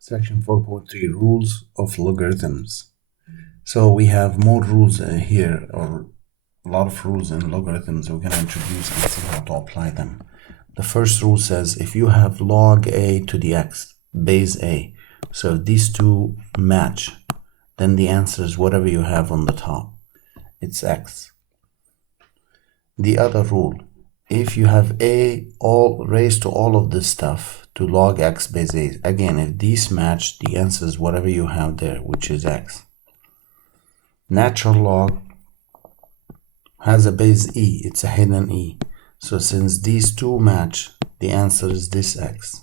Section 4.3 Rules of Logarithms. So we have more rules here, or a lot of rules in logarithms we're going to introduce and see how to apply them. The first rule says if you have log a to the x, base a, so if these two match, then the answer is whatever you have on the top. It's x. The other rule, if you have a all raised to all of this stuff to log x base a, again, if these match, the answer is whatever you have there, which is x. Natural log has a base e, it's a hidden e. So since these two match, the answer is this x.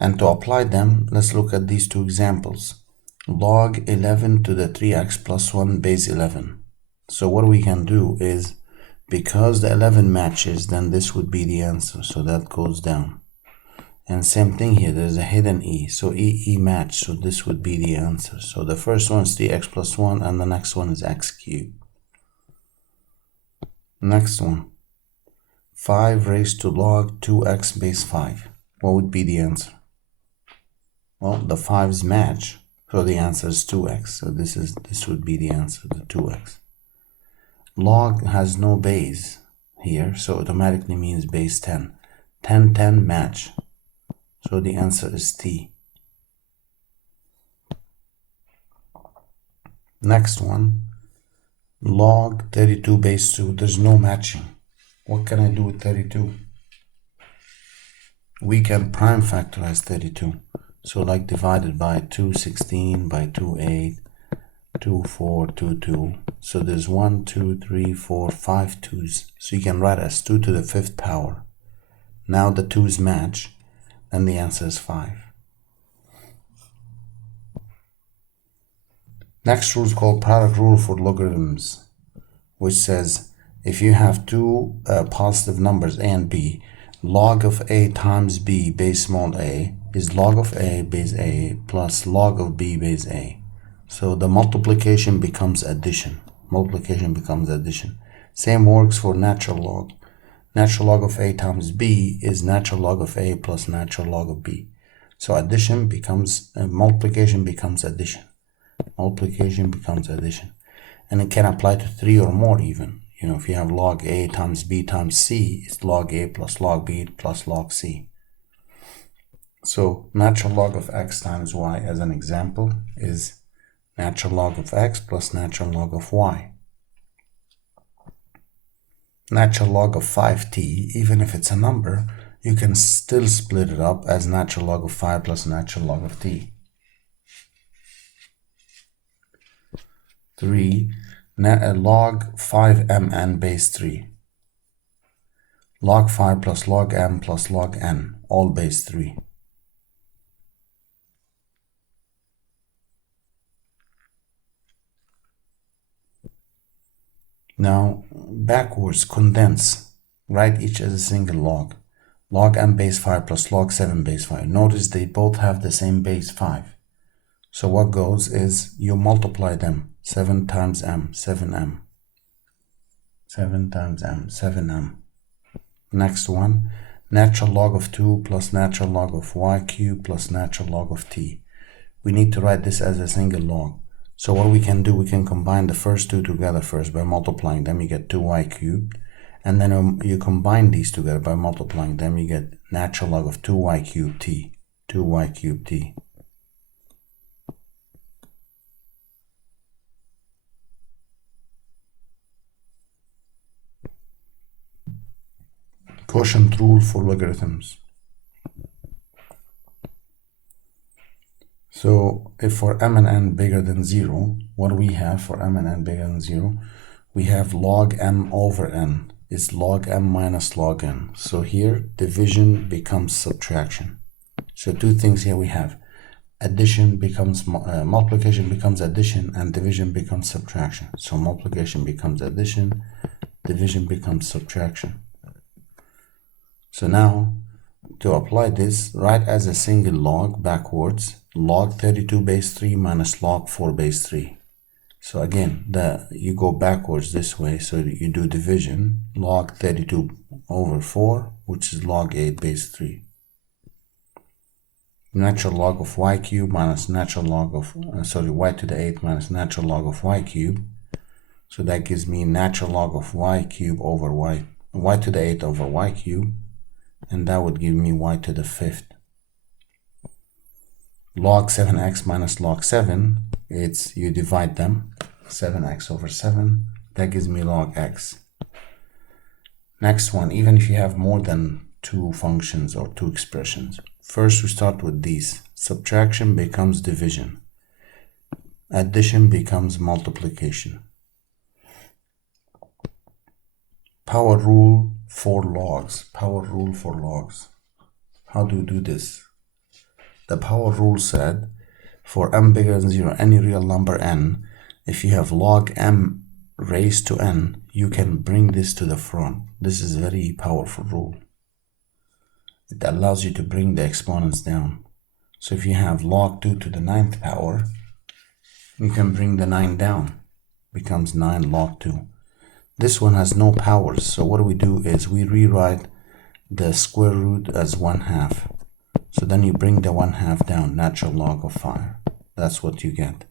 And to apply them, let's look at these two examples. Log 11 to the 3x plus 1 base 11. So what we can do is, because the 11 matches, then this would be the answer. So that goes down. And same thing here, there's a hidden e. So e match, so this would be the answer. So the first one is 3x plus 1, and the next one is x cubed. Next one, 5 raised to log 2x base 5. What would be the answer? Well, the 5's match, so the answer is 2x. So this would be the answer, the 2x. Log has no base here, so automatically means base 10. 10, 10 match, so the answer is t. Next one, log 32 base 2, there's no matching. What can I do with 32? We can prime factorize 32. So like divided by 2, 16, by 2, 8, 2, 4, 2, 2. So there's 1, 2, 3, 4, 5 2's. So you can write as 2 to the 5th power. Now the 2's match, and the answer is 5. Next rule is called product rule for logarithms, which says if you have two positive numbers a and b, log of a times b base small a is log of a base a plus log of b base a. So the multiplication becomes addition. Multiplication becomes addition. Same works for natural log. Natural log of a times b is natural log of a plus natural log of b. So addition becomes, multiplication becomes addition. Multiplication becomes addition. And it can apply to 3 or more even. You know, if you have log a times b times c, it's log a plus log b plus log c. So natural log of x times y, as an example, is natural log of x plus natural log of y. Natural log of 5t, even if it's a number, you can still split it up as natural log of 5 plus natural log of t. 3. Log 5mn base 3. Log 5 plus log m plus log n, all base 3. Now, backwards, condense. Write each as a single log. Log m base 5 plus log 7 base 5. Notice they both have the same base 5. So what goes is you multiply them. 7 times m, 7m. 7 times m, 7m. Next one, natural log of 2 plus natural log of y cubed plus natural log of t. We need to write this as a single log. So what we can do, we can combine the first two together first by multiplying them. You get 2y cubed. And then you combine these together by multiplying them. You get natural log of 2y cubed t. 2y cubed t. Quotient rule for logarithms. So if for m and n bigger than 0, what do we have for m and n bigger than 0? We have log m over n is log m minus log n. So here division becomes subtraction. So two things here we have. Addition becomes multiplication becomes addition, and division becomes subtraction. So multiplication becomes addition, division becomes subtraction. So now, to apply this, write as a single log backwards, log 32 base 3 minus log 4 base 3. So again, you go backwards this way, so you do division, log 32 over 4, which is log 8 base 3. natural log of y cubed minus natural log of, y to the 8 minus natural log of y cubed. So that gives me natural log of y cubed over y to the 8 over y cubed. And that would give me y to the 5th. Log 7x minus log 7, it's you divide them, 7x over 7, that gives me log x. Next one, even if you have more than two functions or two expressions, first we start with these. Subtraction becomes division. Addition becomes multiplication. Power rule for logs. Power rule for logs. How do we do this? The power rule said, for m bigger than 0, any real number n, if you have log m raised to n, you can bring this to the front. This is a very powerful rule. It allows you to bring the exponents down. So if you have log 2 to the 9th power, you can bring the 9 down. Becomes 9 log 2. This one has no powers, so what we do is we rewrite the square root as 1/2. So then you bring the 1/2 down, natural log of 5. That's what you get.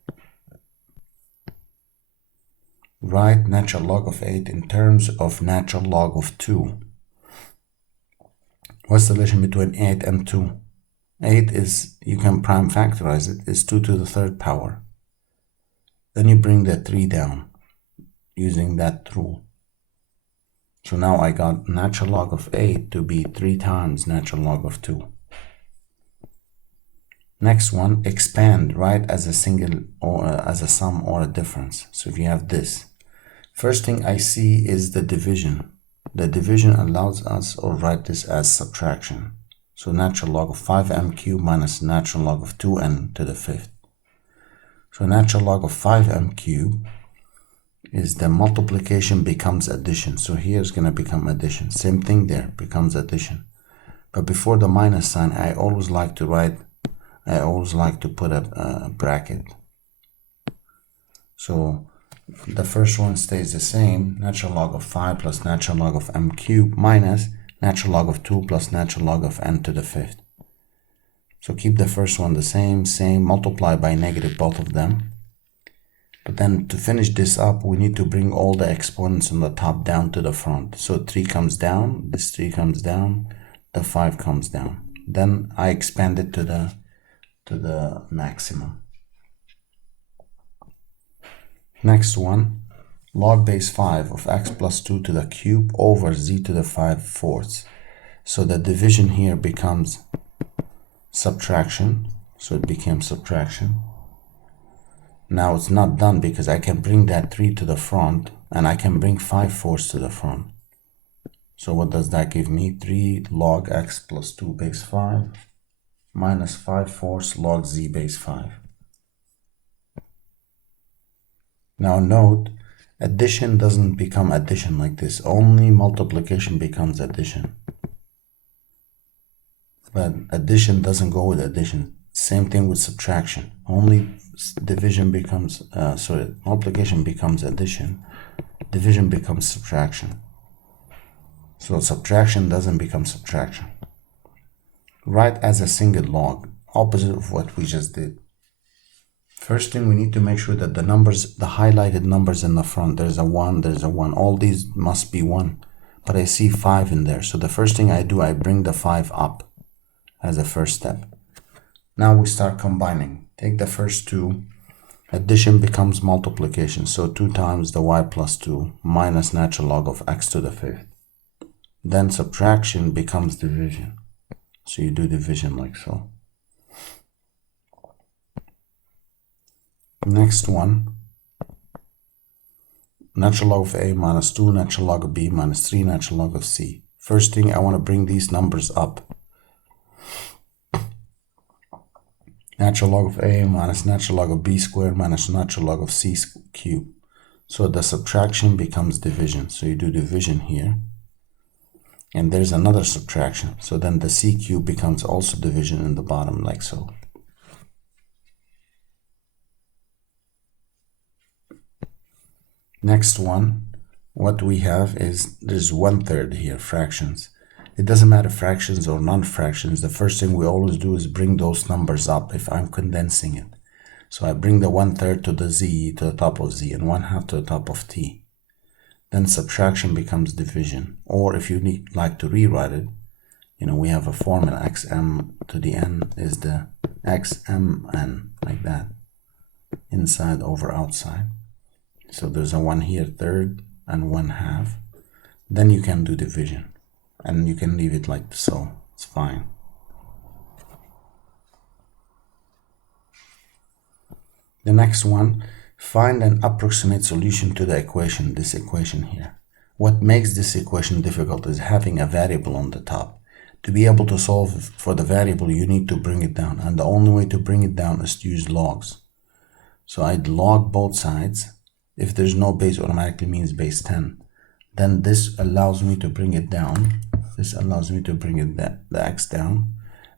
Write natural log of 8 in terms of natural log of 2. What's the relation between 8 and 2? 8 is, you can prime factorize it, is 2 to the 3rd power. Then you bring the 3 down using that rule. So now I got natural log of 8 to be 3 times natural log of 2. Next one, expand, write as a single or as a sum or a difference. So if you have this, first thing I see is the division. The division allows us, or write this as subtraction. So natural log of 5m cubed minus natural log of 2n to the 5th. So natural log of 5m cubed is the multiplication becomes addition. So here is going to become addition. Same thing there, becomes addition. But before the minus sign, I always like to put a bracket. So the first one stays the same, natural log of 5 plus natural log of m cubed minus natural log of 2 plus natural log of n to the 5th. So keep the first one the same, multiply by negative both of them. But then to finish this up, we need to bring all the exponents on the top down to the front. So 3 comes down, this 3 comes down, the 5 comes down. Then I expand it to the maximum. Next one, log base 5 of x plus 2 to the cube over z to the 5/4. So the division here becomes subtraction. So it became subtraction. Now it's not done because I can bring that 3 to the front and I can bring 5/4 to the front. So what does that give me? 3 log x plus 2 base 5 minus 5/4 log z base 5. Now note, addition doesn't become addition like this. Only multiplication becomes addition. But addition doesn't go with addition. Same thing with subtraction. Only division becomes, multiplication becomes addition. Division becomes subtraction. So subtraction doesn't become subtraction. Write as a single log, opposite of what we just did. First thing, we need to make sure that the numbers, the highlighted numbers in the front, there's a 1, there's a 1. All these must be 1. But I see 5 in there. So the first thing I do, I bring the 5 up as a first step. Now we start combining. Take the first two. Addition becomes multiplication. So 2 times the y plus 2 minus natural log of x to the 5th. Then subtraction becomes division. So you do division like so. Next one, natural log of a minus 2 natural log of b minus 3 natural log of c. First thing, I want to bring these numbers up. Natural log of a minus natural log of b squared minus natural log of c cubed. So the subtraction becomes division. So you do division here. And there's another subtraction. So then the c cubed becomes also division in the bottom like so. Next one, what we have is there's 1/3 here, fractions. It doesn't matter fractions or non-fractions. The first thing we always do is bring those numbers up if I'm condensing it. So I bring the 1/3 to the z, to the top of z, and 1/2 to the top of t. Then subtraction becomes division. Or if you like to rewrite it, we have a formula, xm to the n is the xmn, like that, inside over outside. So there's a 1 here, third, and 1/2. Then you can do division, and you can leave it like so. It's fine. The next one, find an approximate solution to the equation, this equation here. What makes this equation difficult is having a variable on the top. To be able to solve for the variable, you need to bring it down, and the only way to bring it down is to use logs. So I'd log both sides. If there's no base, automatically means base 10. Then this allows me to bring it down. This allows me to bring it the x down.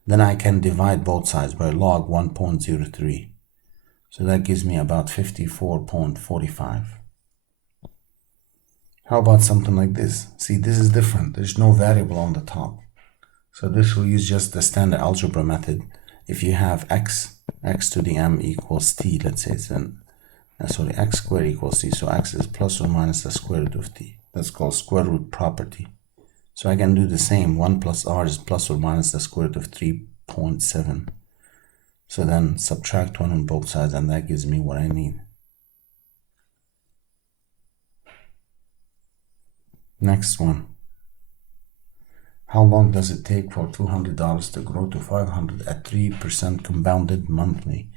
Then I can divide both sides by log 1.03. So that gives me about 54.45. How about something like this? See, this is different. There's no variable on the top. So this will use just the standard algebra method. If you have x to the m equals t, let's say it's x squared equals t. So x is plus or minus the square root of t. That's called square root property. So I can do the same. 1 plus r is plus or minus the square root of 3.7. So then subtract 1 on both sides, and that gives me what I need. Next one. How long does it take for $200 to grow to $500 at 3% compounded monthly?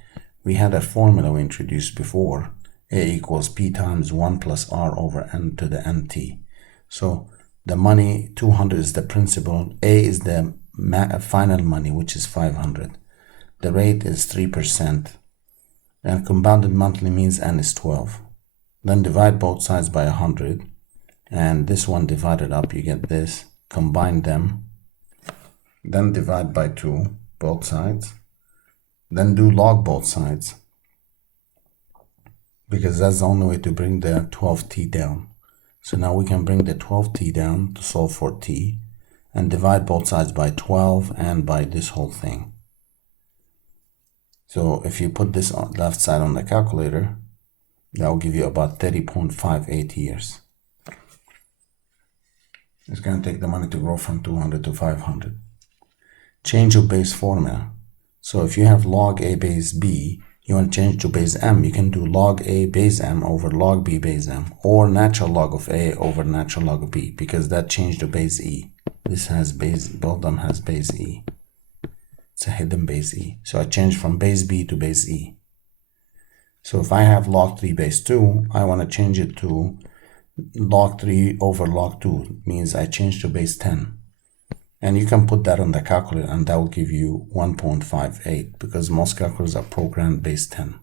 We had a formula we introduced before. A equals P times 1 plus R over N to the NT. So the money, 200 is the principal. A is the final money, which is 500. The rate is 3%. And compounded monthly means N is 12. Then divide both sides by 100. And this one divided up, you get this. Combine them. Then divide by 2, both sides. Then do log both sides, because that's the only way to bring the 12t down. So now we can bring the 12t down to solve for t, and divide both sides by 12 and by this whole thing. So if you put this on left side on the calculator, that will give you about 30.58 years. It's going to take the money to grow from 200 to 500. Change of base formula. So if you have log a base b, you want to change to base m, you can do log a base m over log b base m, or natural log of a over natural log of b, because that changed to base e. This has base, both of them has base e. It's a hidden base e. So I changed from base b to base e. So if I have log 3 base 2, I want to change it to log 3 over log 2, means I change to base 10. And you can put that on the calculator, and that will give you 1.58, because most calculators are programmed base 10.